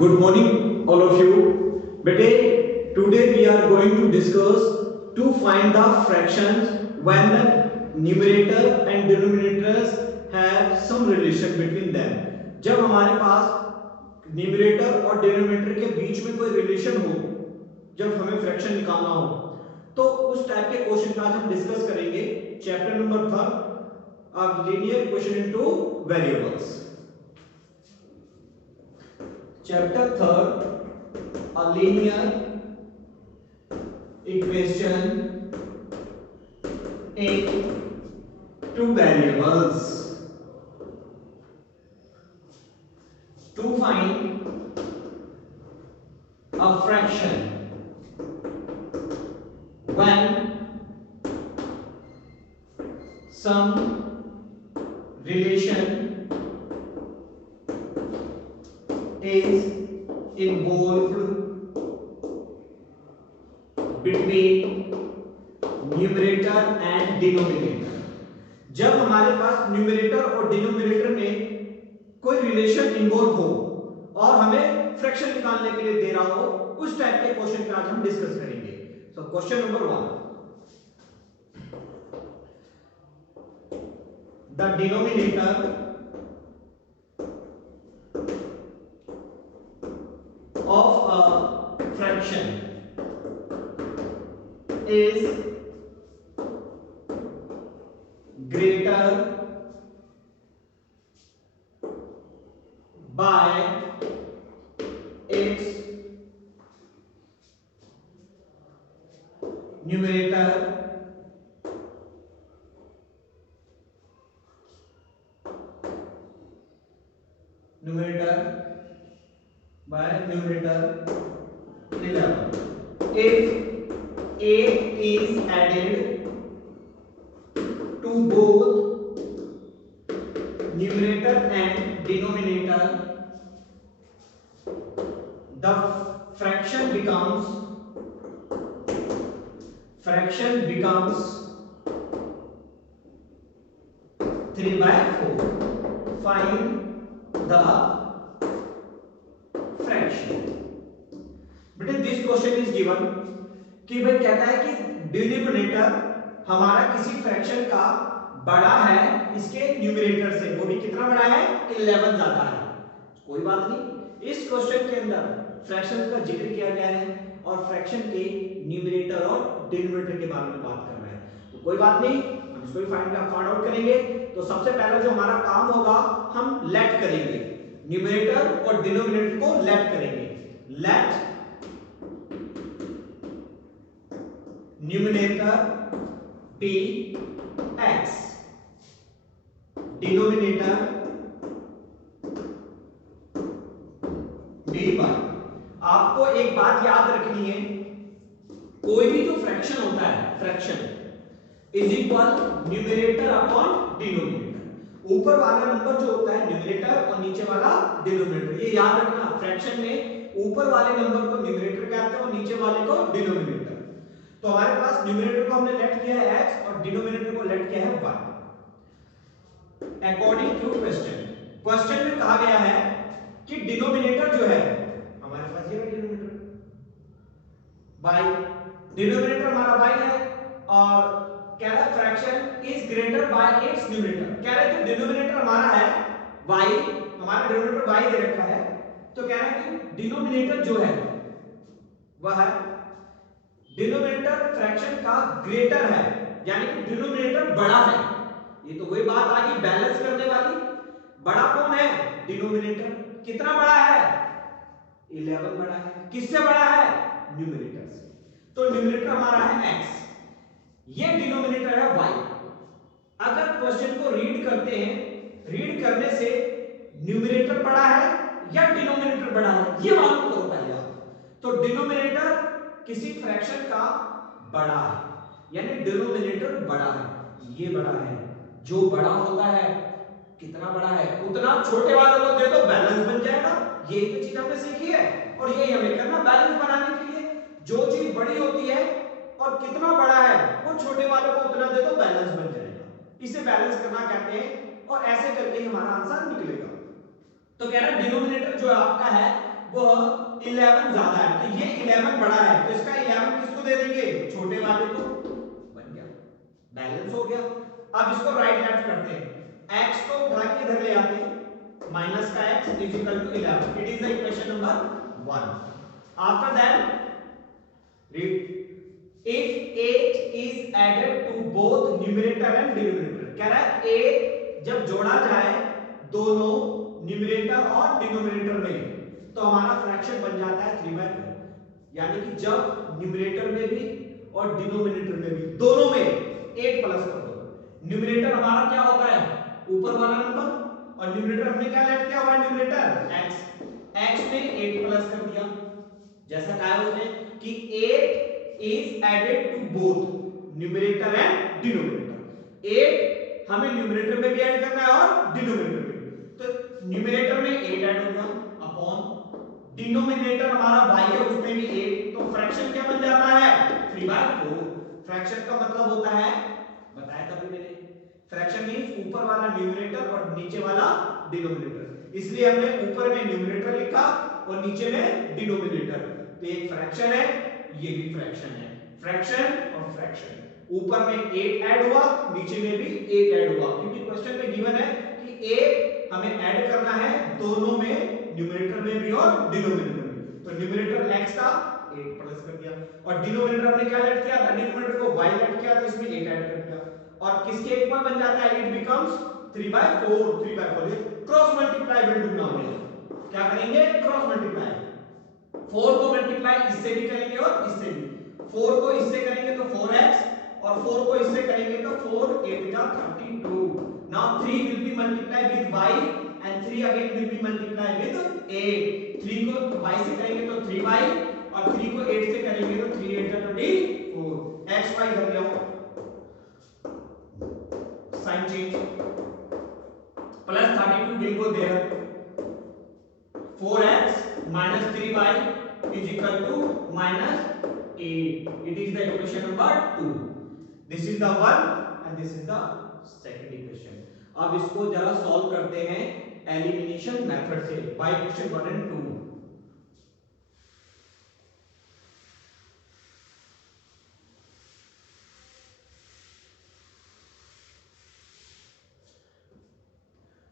Good morning, all of you. Bete, today we are going to discuss to find the fractions when the numerator and denominators have some relation between them. जब हमारे पास numerator और denominator के बीच में कोई relation हो, जब हमें fraction निकालना हो, तो उस टाइप के क्वेश्चन का आज हम डिस्कस करेंगे. Chapter number 3, linear equation into variables. Chapter 3, a linear equation in two variables. To find a fraction when some relation is involved between numerator and denominator. जब हमारे पास न्यूमरेटर और डिनोमिनेटर में कोई रिलेशन इन्वॉल्व हो और हमें fraction निकालने के लिए दे रहा हो, उस टाइप के क्वेश्चन पे आज हम डिस्कस करेंगे. So question number 1, the denominator of a fraction is greater by its numerator by numerator 11. If 8 is added to both numerator and denominator, the fraction becomes 3/4. Find the fraction. बेटे this question is given कि भाई कहता है कि denominator हमारा किसी fraction का बड़ा है इसके न्यूमरेटर से, वो भी कितना बड़ा है, 11 ज्यादा है. कोई बात नहीं, इस क्वेश्चन के अंदर फ्रैक्शन का जिक्र किया गया है और फ्रैक्शन के न्यूमरेटर और डिनोमिनेटर के बारे में बात कर रहा है, तो कोई बात नहीं, हम इसको भी फाइंड आउट करेंगे. तो सबसे पहला जो हमारा काम होगा, हम लेट करेंगे, न्यूमरेटर और डिनोमिनेटर को लेट करेंगे. Let numerator be x, denominator be y. आपको एक बात याद रखनी है, कोई भी जो फ्रैक्शन होता है, fraction is equal numerator upon denominator. ऊपर वाला नंबर जो होता है न्यूमरेटर और नीचे वाला डिनोमिनेटर, ये याद रखना. फ्रैक्शन में ऊपर वाले नंबर को न्यूमरेटर कहते हैं और नीचे वाले को डिनोमिनेटर. तो हमारे पास न्यूमरेटर को हमने लेट किया है x और डिनोमिनेटर को लेट किया है y. अकॉर्डिंग टू क्वेश्चन में कहा गया है कि डिनोमिनेटर जो है हमारे पास, ये डिनोमिनेटर y, डिनोमिनेटर हमारा y है और कह रहा है fraction is greater by it's numerator. कह रहा है कि डिनोमिनेटर हमारा है y, हमारा डिनोमिनेटर y दे रखा है, तो कह रहा है कि डिनोमिनेटर जो है वह है डिनोमिनेटर फ्रैक्शन का ग्रेटर है, यानी कि डिनोमिनेटर बड़ा है. ये तो वही बात आ गई बैलेंस करने वाली. बड़ा कौन है, डिनोमिनेटर. कितना बड़ा है, 11 बड़ा है. किससे बड़ा है, न्यूमरेटर से. तो न्यूमरेटर हमारा है x, ये डिनोमिनेटर है y. अगर क्वेश्चन को रीड करते हैं, रीड करने से न्यूमरेटर बड़ा है या डिनोमिनेटर बड़ा है, ये मालूम करो पहले आप. तो डिनोमिनेटर किसी फ्रैक्शन का बड़ा है, यानी डिनोमिनेटर बड़ा है, ये बड़ा है. जो बड़ा होता है, कितना बड़ा है, उतना छोटे वालों को दे दो, बैलेंस बन जाएगा. यही तो चीज हमने सीखी है और यही हमें करना बैलेंस बनाने के लिए. जो चीज बड़ी होती है और कितना बड़ा है, वो छोटे वालों को उतना दे दो, बैलेंस बन जाएगा. इसे बैलेंस करना कहते हैं और ऐसे करके ही हमारा आंसर निकलेगा. तो कह रहा है डिनोमिनेटर जो आपका है वो 11 ज्यादा है, तो ये 11 बड़ा है, तो इसका 11 किसको दे देंगे, छोटे वाले को। बन गया, बैलेंस हो गया। अब इसको राइट लेफ्ट करते हैं, x को उठा के इधर ले आते हैं, माइनस का x is equal to 11, it is the equation number 1। After that read, if 8 is added to both numerator and denominator, कह रहा है 8 जब जोड़ा जाए दोनों न्यूमरेटर और डिनोमिनेटर में, तो हमारा फ्रैक्शन बन जाता है 3/4। यानी कि जब न्यूमरेटर में भी और डिनोमिनेटर में भी, दोनों में 8 प्लस कर दो। न्यूमरेटर हमारा क्या होता है, ऊपर वाला नंबर, और न्यूमरेटर हमने क्या लेट किया हुआ है, न्यूमरेटर x में 8 प्लस कर दिया, जैसा कहा है उसने कि 8 is added to both numerator and denominator। 8 हमें न्यूमरेटर में भी ऐड करना है और डिनोमिनेटर में भी, तो न्यूमरेटर में 8 ऐड होगा अपॉन डिनोमिनेटर हमारा y है उसमें भी 8, तो फ्रैक्शन क्या बन जाता है, 3/4। फ्रैक्शन का मतलब होता है, बताया तभी मैंने, फ्रैक्शन मींस ऊपर वाला न्यूमरेटर और नीचे वाला डिनोमिनेटर, इसलिए हमने ऊपर में न्यूमरेटर लिखा और नीचे में डिनोमिनेटर। तो एक फ्रैक्शन है, ये भी फ्रैक्शन है, फ्रैक्शन और फ्रैक्शन, ऊपर में 8 ऐड हुआ, नीचे में भी 8 ऐड हुआ, क्योंकि क्वेश्चन में गिवन है कि 8 हमें ऐड करना है दोनों में, न्यूमरेटर में भी और डिनोमिनेटर में। तो न्यूमरेटर x का 8 प्लस कर दिया, और डिनोमिनेटर हमने क्या ऐड किया था, डिनोमिनेटर को y ऐड किया, तो इसमें 8 ऐड कर दिया, और किसके इक्वल बन जाता है, it becomes 3/4। 3/4 cross multiply will do now, क्या करेंगे, क्रॉस मल्टीप्लाई, 4 को मल्टीप्लाई इससे भी करेंगे और इससे भी, 4 को इससे करेंगे तो 4x, और 4 को इससे करेंगे तो 4 8 का 32। Now 3 will be multiply with y and 3 again will be multiply with 8। 3 को y से करेंगे तो 3y, और 3 को 8 से करेंगे तो 3 8 का 24। x y कर लिया, sign change, plus 32 will go there, 4x minus 3y is equal to -8. It is the equation number 2. This is the one and this is the second equation. अब इसको जरा सॉल्व करते हैं एलिमिनेशन मेथड से, by equation 1 and 2।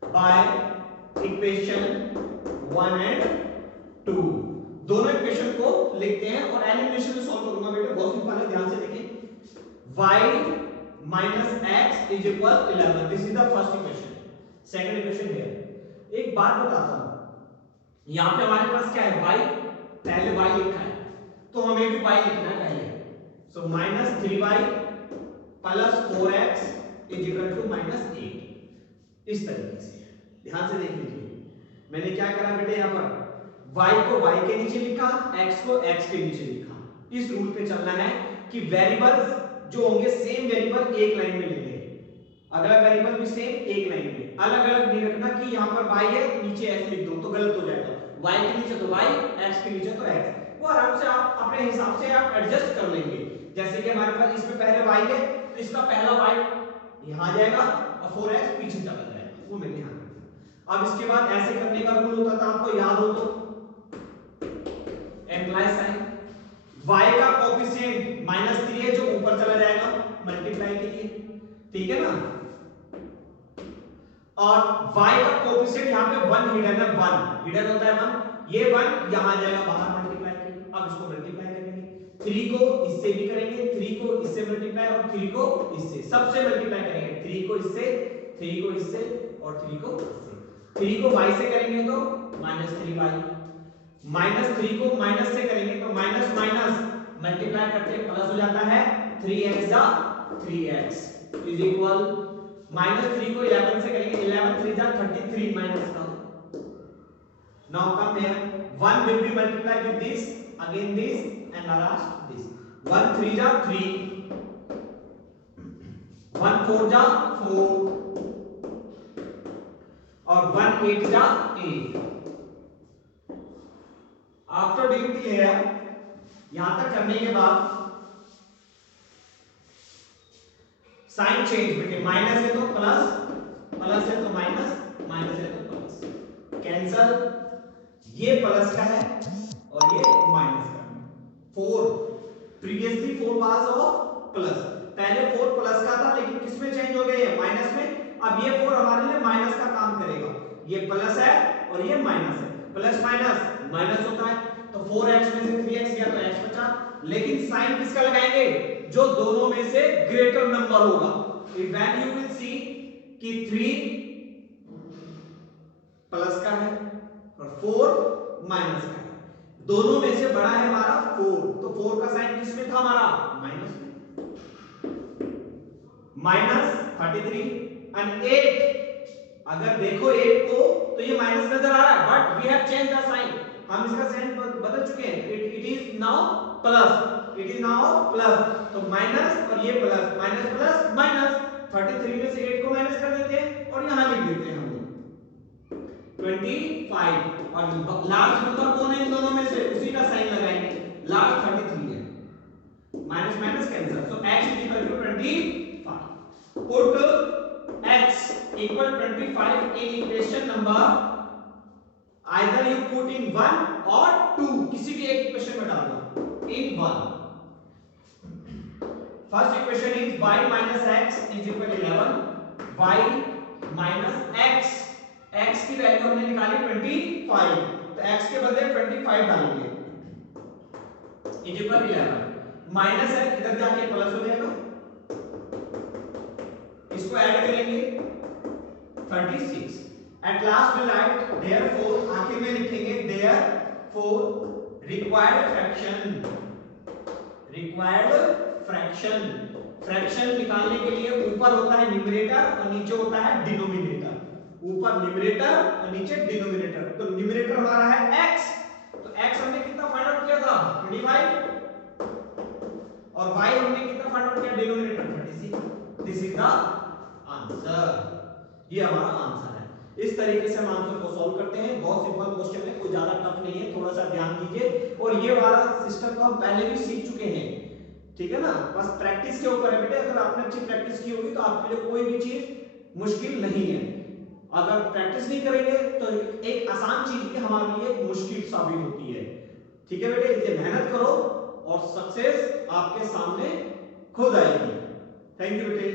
by equation 1 and 2 दोनों equation को लिखते हैं और एलिमिनेशन में सॉल्व करूंगा बेटे, बहुत सिंपल है, ध्यान से देखिए। y minus x is equal 11, this is the first equation. Second equation है, एक बात बताता हूं, यहां पे हमारे पास क्या है, y, पहले y लिखा है, तो हमें भी y लिखना है पहले, सो -3y plus 4x is equal to -8, इस तरीके से। ध्यान से देख लीजिए, मैंने क्या करा बेटे, यहां पर y को y के नीचे लिखा, x को x के नीचे लिखा। इस रूल पे चलना है कि वेरिएबल्स जो होंगे सेम वेरिएबल एक लाइन में लेंगे, अगला वेरिएबल भी सेम एक लाइन में, अलग अलग नहीं रखना कि यहां पर y है नीचे x लिख दो तो गलत हो जाएगा, y के नीचे तो y, x के नीचे तो x, वो आराम से आप अपने हिसाब से आप एडजस्ट कर लेंगे। जैसे कि हमारे पास इसमें पहले y है, तो इसका पहला y यहां आ जाएगा और 4x पीछे चला जाएगा, वो मैंने यहां। अब इसके बाद ऐसे करने का रूल होता था, आपको याद हो तो, एम्प्लाई साइन, y का कोएफिशिएंट -3 है जो ऊपर चला जाएगा मल्टीप्लाई के लिए, ठीक है ना, और y का कोएफिशिएंट यहां पे 1 हिडन है, 1 हिडन होता है 1, ये 1 यहां आ जाएगा बाहर मल्टीप्लाई के लिए। अब इसको मल्टीप्लाई करेंगे, 3 को इससे भी करेंगे, 3 को इससे मल्टीप्लाई और 3 को इससे, सबसे मल्टीप्लाई करेंगे, 3 को इससे, 3 को इससे और 3 को इससे। 3 को y से करेंगे तो -3y, -3 को माइनस से करेंगे तो माइनस माइनस मल्टीप्लाई करते प्लस हो जाता है, 3x जा 3x इज इक्वल, -3 को 11 से करेंगे, 11 3 जा 33 माइनस का। Now come here, 1 will be multiplied with this, again this and last this, 1 3 जा 3, 1 4 जा 4 और 1 8 जा 8। आफ्टर डूइंग क्लियर, यहां तक करने के बाद साइन चेंज बेटे, माइनस है तो प्लस, प्लस है तो माइनस, माइनस है तो प्लस, कैंसल, ये प्लस का है और ये माइनस का है। 4 प्रीवियसली 4 वाज ऑफ प्लस, पहले 4 प्लस का था लेकिन किस में चेंज हो गया है, माइनस में। अब ये 4 हमारे लिए माइनस का काम करेगा, ये प्लस है और ये माइनस है, प्लस माइनस माइनस होता है, तो 4x में से 3x गया तो x बचा, लेकिन साइन किसका लगाएंगे, जो दोनों में से ग्रेटर नंबर होगा। व्हेन यू विल सी कि 3 प्लस का है और 4 माइनस का है, दोनों में से बड़ा है हमारा 4, तो 4 का साइन किस में था हमारा, माइनस में, -33 एंड 8, अगर देखो 8 को तो ये माइनस नजर आ रहा है, but we have change the sign, हम इसका साइन बदल चुके हैं, it is now plus, it is now plus, तो माइनस और ये प्लस, माइनस प्लस माइनस, 33 में से 8 को माइनस कर देते हैं और यहां लिख देते हैं हम 25, और लास्ट नंबर कौन है इन दोनों में से, उसी का साइन लगाएंगे, लास्ट 33 है, minus minus cancel, so x is equal to 25, put x equal 25 in equation number, either you put in 1 or 2, किसी भी एक इक्वेशन में डाल दो, in 1, first equation is y minus x is equal to 11, y minus x, x की value हमने निकाली 25, तो x के बदले 25 डालेंगे, is equal to 11, माइनस है इधर जाके प्लस हो जाएगा, इसको ऐड करेंगे 36, at last will write therefore, आखिर में लिखेंगे therefore required fraction, फ्रैक्शन निकालने के लिए ऊपर होता है न्यूमरेटर और नीचे होता है डिनोमिनेटर, ऊपर न्यूमरेटर और नीचे डिनोमिनेटर, तो न्यूमरेटर हमारा है x, तो x हमने कितना फाइंड आउट किया था 25, और y हमने कितना फाइंड आउट किया, denominator 36, this is the answer, ये हमारा आंसर है। इस तरीके से हम आंसर को सॉल्व करते हैं, बहुत सिंपल क्वेश्चन है, कोई ज्यादा टफ नहीं है, थोड़ा सा ध्यान दीजिए, और ये वाला सिस्टम तो हम पहले भी सीख चुके हैं, ठीक है ना, बस प्रैक्टिस के ऊपर है बेटे, अगर आपने अच्छी प्रैक्टिस की होगी तो आपके लिए कोई भी चीज मुश्किल नहीं है, अगर प्रैक्टिस नहीं करेंगे तो एक आसान चीज भी हमारे लिए मुश्किल साबित होती है, ठीक है बेटे, इसलिए मेहनत करो और सक्सेस आपके सामने खुद आएगी। थैंक यू बेटे।